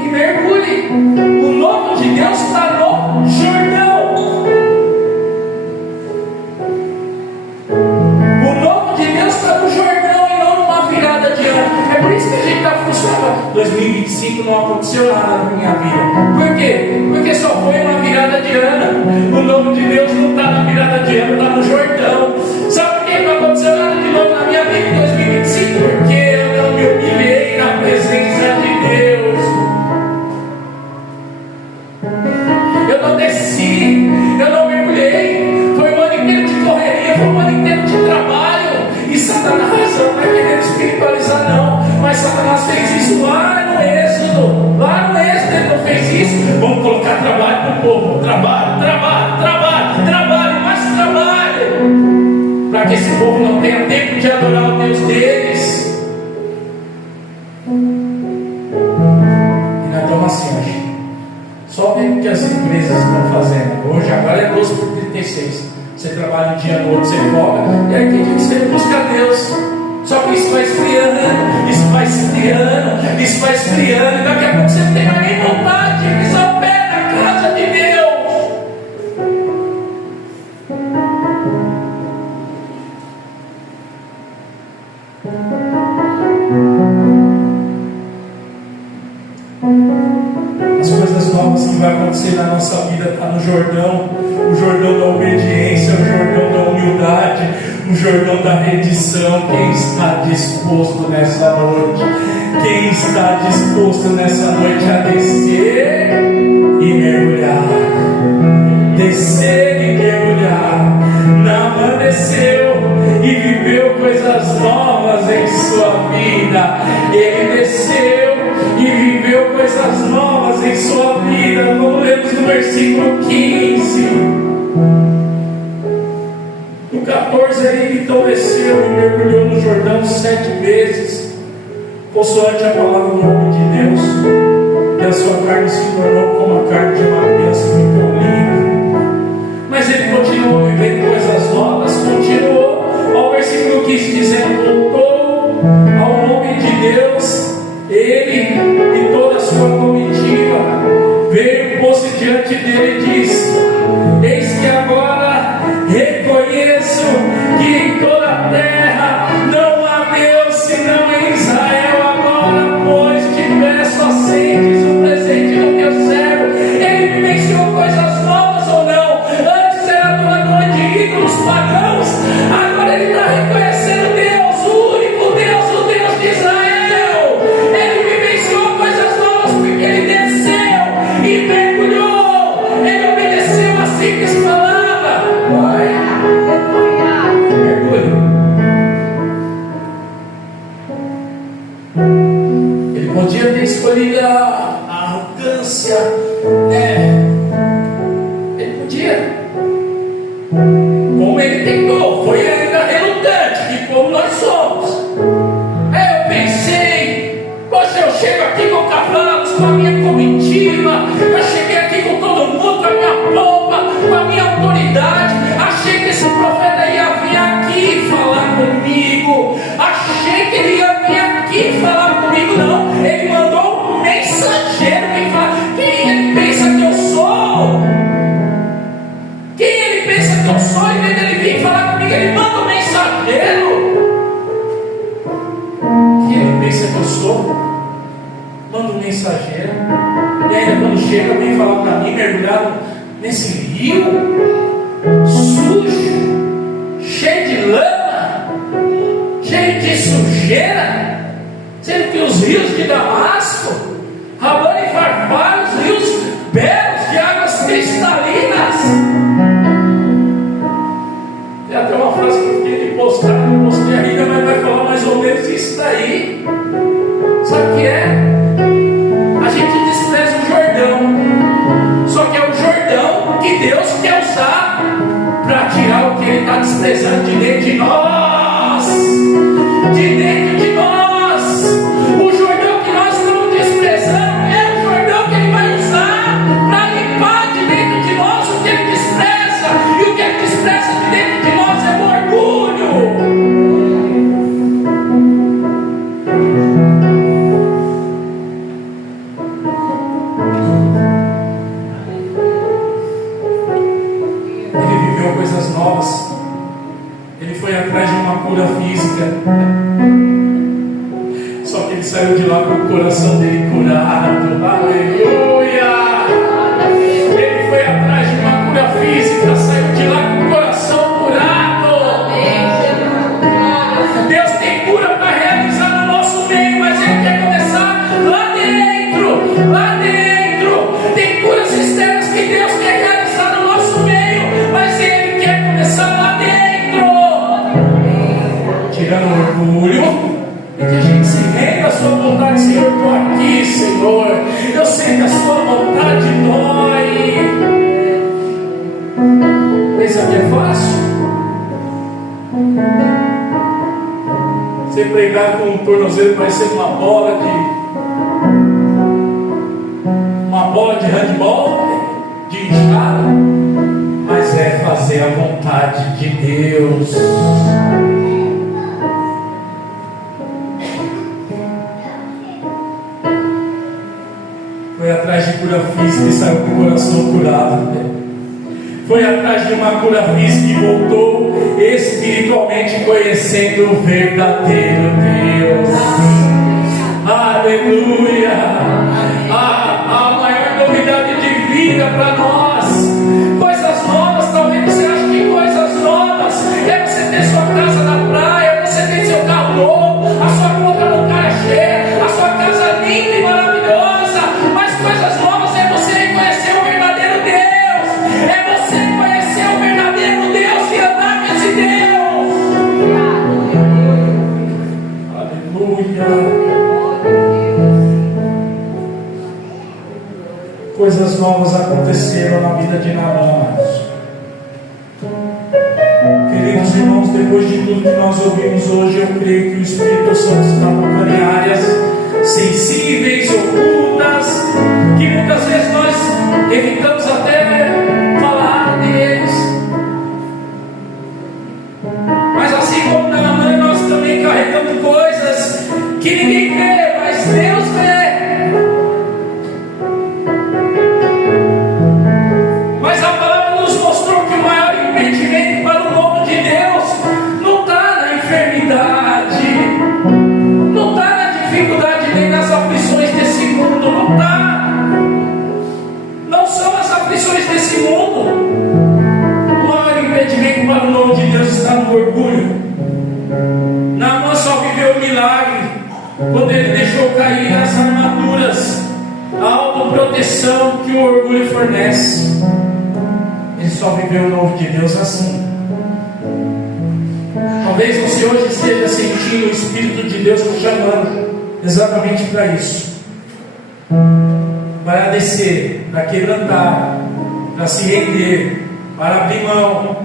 e mergulhe. O novo de Deus está no Jordão. O novo de Deus está no Jordão e não numa virada de ano. É por isso que a gente está frustrado. 2025 não aconteceu nada na minha vida. Por quê? Porque só foi uma virada de ano. O novo de Deus não está na virada de ano, está no Jordão. Sabe por que não aconteceu nada de novo na minha vida em 2025? Porque eu não me humilhei na presença de Deus. Eu não desci, eu não mergulhei. Foi um ano inteiro de correria, foi um ano inteiro de trabalho. E Satanás não vai querer espiritualizar, não. Mas Satanás fez isso lá no Êxodo. Lá no Êxodo ele não fez isso. Vamos colocar trabalho para o povo. Trabalho, trabalho, trabalho, trabalho, mais trabalho. Para que esse povo não tenha tempo de adorar o Deus deles. E nós estamos assim hoje. Só vendo o que as empresas estão fazendo. Hoje, agora é 12/36. Você trabalha um dia no outro, você folga. E aí tem dia que você busca Deus. Só que isso vai esfriando, isso vai esfriando, isso vai esfriando. E daqui a pouco você não tem mais nem vontade de pisar o pé na casa de Deus. As coisas novas que vai acontecer na nossa vida está no Jordão. O Jordão da obediência, o Jordão da humildade, o Jordão da rendição. Quem está disposto nessa noite? Quem está disposto nessa noite a descer e mergulhar? Descer e mergulhar. Naamã desceu e viveu coisas novas em sua vida. Ele desceu e viveu coisas novas em sua vida. Vamos ler no versículo 15. No 14 ele então desceu e mergulhou no Jordão 7 vezes, consoante a palavra do homem de Deus, e a sua carne se tornou como a carne de uma criança, ficou limpa. Mas ele continuou vivendo coisas novas, continuou. Ao versículo 15 dizendo: voltou ao nome de Deus, ele e toda a sua comitiva. Veio, pôs-se diante dele e disse: eis que agora reconheço que em toda a terra não há Deus senão em Israel. Agora, pois, te peço, aceites o presente do teu servo. Ele vivenciou coisas novas ou não? Antes era adorador de ídolos pagãos, agora ele está reconhecendo Deus, o único Deus, o Deus de Israel. Ele vivenciou coisas novas porque ele desceu e mergulhou. Ele obedeceu a simples palavra. Mergulho. Ele podia ter escolhido a arrogância, né? Ele podia. mensageiro. E ainda quando chega, vem falar para mim, mergulhado nesse rio sujo, cheio de lama, cheio de sujeira, sendo que os rios de Damasco, Ramon e Farfar, os rios belos de águas cristalinas. Tem até uma frase que eu fiquei de postar, não postei ainda, mas vai falar mais ou menos isso daí. Sabe o que é? A gente despreza o Jordão, só que é o Jordão que Deus quer usar para tirar o que Ele está desprezando de dentro de nós. De dentro de nós. O Jordão que nós estamos desprezando é o Jordão que Ele vai usar para limpar de dentro de nós o que Ele despreza. E o que Ele despreza de dentro de nós é o orgulho. Coisas novas. Ele foi atrás de uma cura física, só que ele saiu de lá com o coração dele curado. Aleluia! Ele foi atrás de uma cura física, saiu de lá com o coração curado. Deus tem cura para realizar no nosso meio, mas Ele quer começar lá dentro. Lá dentro tem curas externas que Deus quer realizar no nosso meio, mas Ele quer começar lá dentro, tirando o orgulho, e que a gente se renda à sua vontade. Senhor, estou aqui, Senhor, eu sei que a sua vontade dói. Pensa que é fácil? Você pregar com um tornozelo parecendo uma bola de handball, de enxada, mas é fazer a vontade de Deus. Foi atrás de cura física e saiu com o coração curado. Foi atrás de uma cura física e voltou espiritualmente conhecendo o verdadeiro Deus. Aleluia! A maior novidade de vida para nós, coisas novas. Talvez você ache que coisas novas é você ter sua casa na praia, você ter seu carro novo, a sua conta no cara cheia, a sua casa linda e maravilhosa. Mas coisas novas é você reconhecer o verdadeiro Deus, é você conhecer o verdadeiro Deus e andar com esse Deus. Aleluia. Coisas novas aconteceram na vida de Naamã. Queridos irmãos, depois de tudo que nós ouvimos hoje, eu creio que o Espírito Santo está tocando em áreas sensíveis, ocultas, que muitas vezes nós evitamos até falar deles. Mas assim como Naamã, nós também carregamos coisas que ninguém vê, mas Deus vê. Não está na dificuldade nem nas aflições desse mundo, não está. Não são as aflições desse mundo. O maior impedimento para o nome de Deus está no orgulho. Naamã só viveu o milagre quando ele deixou cair as armaduras, a autoproteção que o orgulho fornece. Ele só viveu o nome de Deus assim. Talvez você hoje esteja sentindo o Espírito de Deus te chamando exatamente para isso, para descer, para quebrantar, para se render, para abrir mão,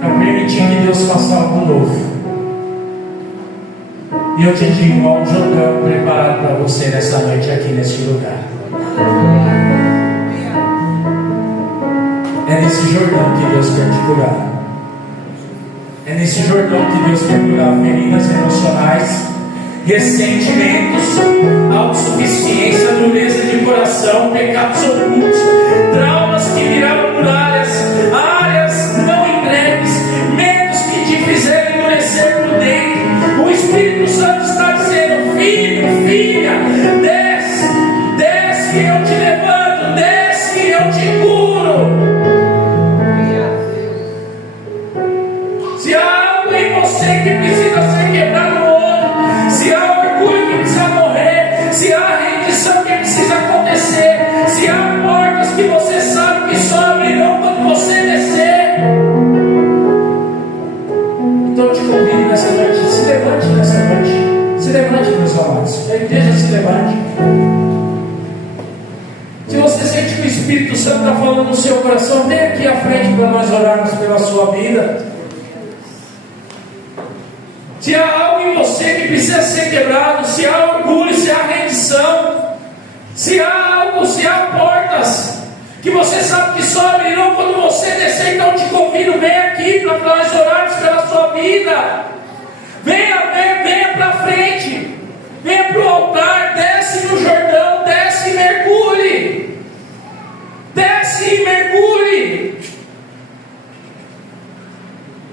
para permitir que Deus faça algo novo. E eu te digo, há um Jordão preparado para você nessa noite aqui neste lugar. É nesse Jordão que Deus quer te curar. É nesse Jordão que Deus quer curar feridas emocionais, ressentimentos, autossuficiência, dureza de coração, pecados ocultos, traumas que viraram muralhas, áreas não entregues, medos que te fizeram endurecer por dentro. O Espírito Santo está dizendo: filho, filha, desce. levante. Se você sente que o Espírito Santo está falando no seu coração, vem aqui à frente para nós orarmos pela sua vida. Se há algo em você que precisa ser quebrado, se há orgulho, se há rendição, se há algo, se há portas que você sabe que só abrirão quando você descer, então eu te convido, vem aqui para nós orarmos pela sua vida. Venha para frente, venha para o altar, desce no Jordão, desce e mergulhe. Desce e mergulhe.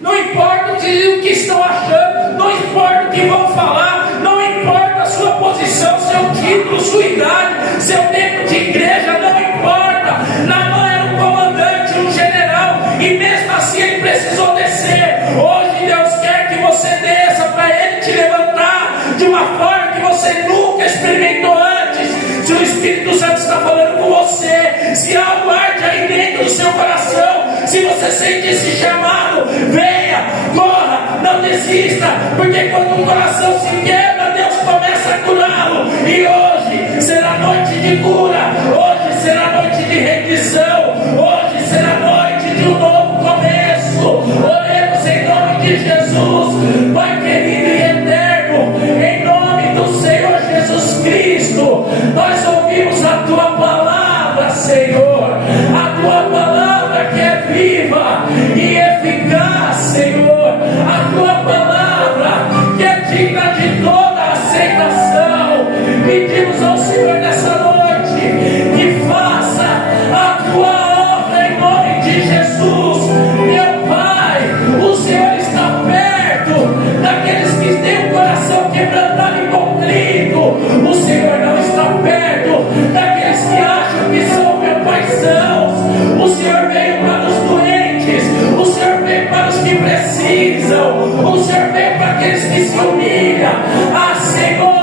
Não importa o que estão achando, não importa o que vão falar, não importa a sua posição, seu título, sua idade, seu tempo de igreja, não importa. Naamã era um comandante, um general, e mesmo assim ele precisou descer. Hoje Deus quer que você desça para Ele te levantar de uma forma que você nunca experimentou antes. Se o Espírito Santo está falando com você, se há algo arde aí dentro do seu coração, se você sente esse chamado, venha, corra, não desista, porque quando o coração se quebra, Deus começa a curá-lo. E hoje será noite de cura, hoje será noite de rendição, hoje será noite de um novo começo. Oremos em nome de Jesus, Pai querido e eterno, em nome do Senhor Jesus Cristo. Nós ouvimos a Tua palavra, Senhor, a Tua palavra que é viva e eficaz, Senhor, a Tua palavra que é digna de toda aceitação. Pedimos ao Senhor nessa noite que faça a Tua obra em nome de Jesus. Meu Pai, o Senhor está perto daqueles que têm o coração quebrantado e contrito. O Senhor não está perto daqueles que acham que são meus paisãos. O Senhor veio para os doentes, o Senhor veio para os que precisam, o Senhor veio para aqueles que se humilham. Ah, Senhor,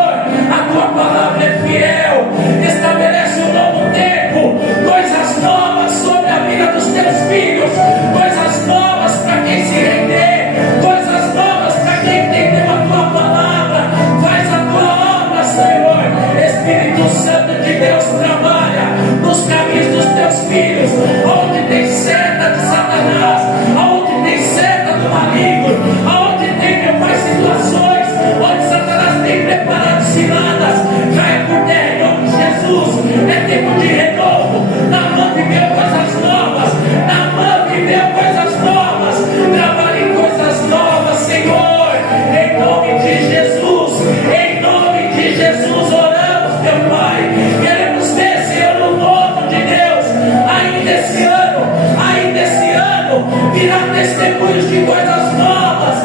a Tua palavra é fiel, estabelece um novo tempo, coisas novas sobre a vida dos Teus filhos, coisas novas para quem se render, coisas novas para quem entendeu a Tua palavra. Faz a Tua obra, Senhor. Espírito Santo de Deus, trabalha nos caminhos dos Teus filhos, onde tem seta de Satanás, onde tem seta do maligno, onde tem, meu Pai, situações onde Satanás tem preparado ciladas, caia por terra em nome de Jesus. É tempo de renovo. Naamã viveu coisas novas, Naamã viveu coisas novas, trabalhe em coisas novas, Senhor, em nome de Jesus, em nome de Jesus oramos, meu Pai. Queremos ver esse ano novo de Deus, ainda esse ano, virar testemunhos de coisas novas,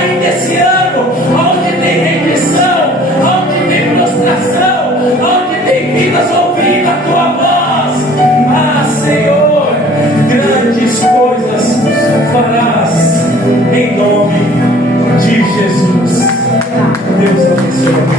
ainda esse ano, onde tem rendição, onde tem prostração, onde tem vidas ouvindo a Tua voz. Ah, Senhor, grandes coisas farás em nome de Jesus. Deus abençoe.